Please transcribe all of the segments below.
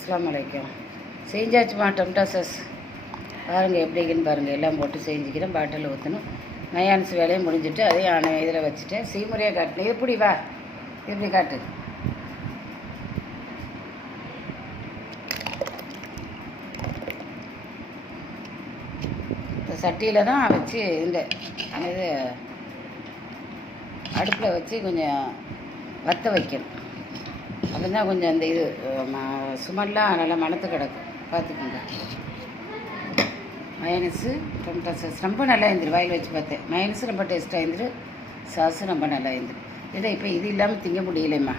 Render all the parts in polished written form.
அஸ்ஸலாமு அலைக்கும். செஞ்சாச்சுமா tomato sauce பாருங்கள் எப்படி இருக்குன்னு பாருங்கள். எல்லாம் போட்டு செஞ்சுக்கிறேன். பாட்டிலில் ஊற்றணும். மயான்ஸ் வேலையும் முடிஞ்சுட்டு அதையும் இதில் வச்சுட்டேன். செய்முறையாக காட்டினேன். எப்படி வா எப்படி காட்டு. இந்த சட்டியில் தான் வச்சு இந்த இது அடுப்பில் வச்சு கொஞ்சம் வற்ற வைக்கணும். அதுதான் கொஞ்சம் அந்த இது சுமெல்லாம் நல்லா மணத்து கிடக்கும். பார்த்துக்கோங்க. மயனஸு டொமேட்டோ சாஸ் ரொம்ப நல்லா இருந்துரு. வாயில் வச்சு பார்த்தேன். மயனஸு ரொம்ப டேஸ்ட்டாக இருந்துரு. சாஸும் ரொம்ப நல்லா இருந்துரு. இதை இப்போ இது இல்லாமல் திங்க முடியலைம்மா.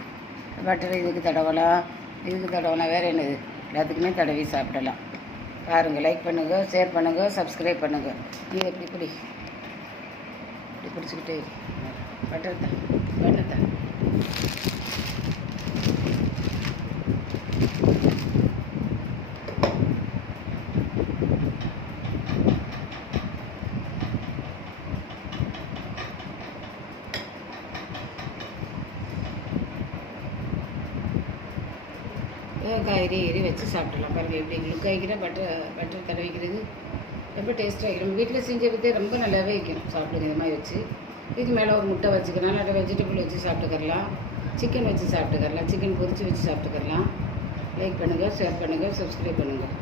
பட்டர் இதுக்கு தடவலாம், வேறு என்னது எல்லாத்துக்குமே தடவி சாப்பிடலாம். பாருங்கள். லைக் பண்ணுங்கள், ஷேர் பண்ணுங்கள், சப்ஸ்கிரைப் பண்ணுங்கள். நீ எப்படி இப்படி பிடிச்சிக்கிட்டே பட்டர் தான். காய்கறி வச்சு சாப்பிடலாம். பாருங்கள் எப்படி லுக் ஆகிக்கிற பட்டர் தடவிக்கிறது ரொம்ப டேஸ்ட்டாக வைக்கிறோம். நம்ம வீட்டில் செஞ்ச பற்றி ரொம்ப நல்லாவே வைக்கும். சாப்பிடுங்க இந்த மாதிரி வச்சு. இதுக்கு மேலே ஒரு முட்டை வச்சுக்கலாம். நிறைய வெஜிடபிள் வச்சு சாப்பிட்டுக்கலாம். சிக்கன் வச்சு சாப்பிட்டுக்கலாம். சிக்கன் பொரிச்சு வச்சு சாப்பிட்டுக்கலாம். லைக் பண்ணுங்கள், ஷேர் பண்ணுங்கள், சப்ஸ்கிரைப் பண்ணுங்கள்.